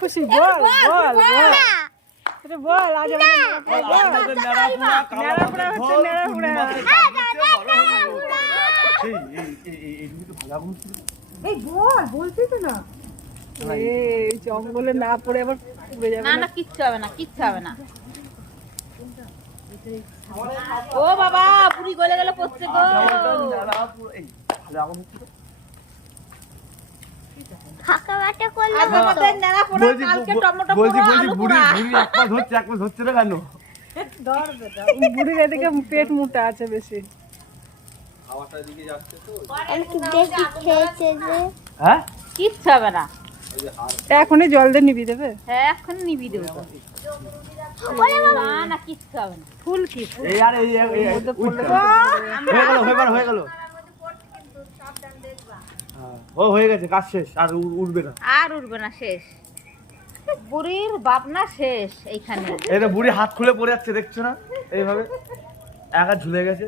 খুশি বল বল বল আজ বলছি তো না জঙ্গলে না পড়ে আবার না কিচ্ছু হবে না কিচ্ছু হবে না। ও বাবা পুরি গলে গেলে পড়ছে গো। ফাঁকা বাটা করলে আমাদের নেড়া পড়ে কালকে টমেটো বলছি পুরো আলু বুড়ি পোড়া। বুড়ি এক মাস হচ্ছে না কেন? বুড়ির এদিকে পেট মোটা আছে বেশি। একটু বেশি খেয়েছে যে হ্যাঁ কিচ্ছু হবে না। এখনই জল দিয়ে নিবি দেবে। হ্যাঁ এখন নিবি দেবো। না না কিচ্ছু হবে না। ফুল কি এই আর এই হয়ে গেল ও হয়ে গেছে কাজ শেষ আর উঠবে না আর উঠবে না শেষ। বুড়ির ভাবনা শেষ এইখানে। এই তো বুড়ি হাত খুলে পড়ে যাচ্ছে দেখছো না এইভাবে একা ঝুলে গেছে।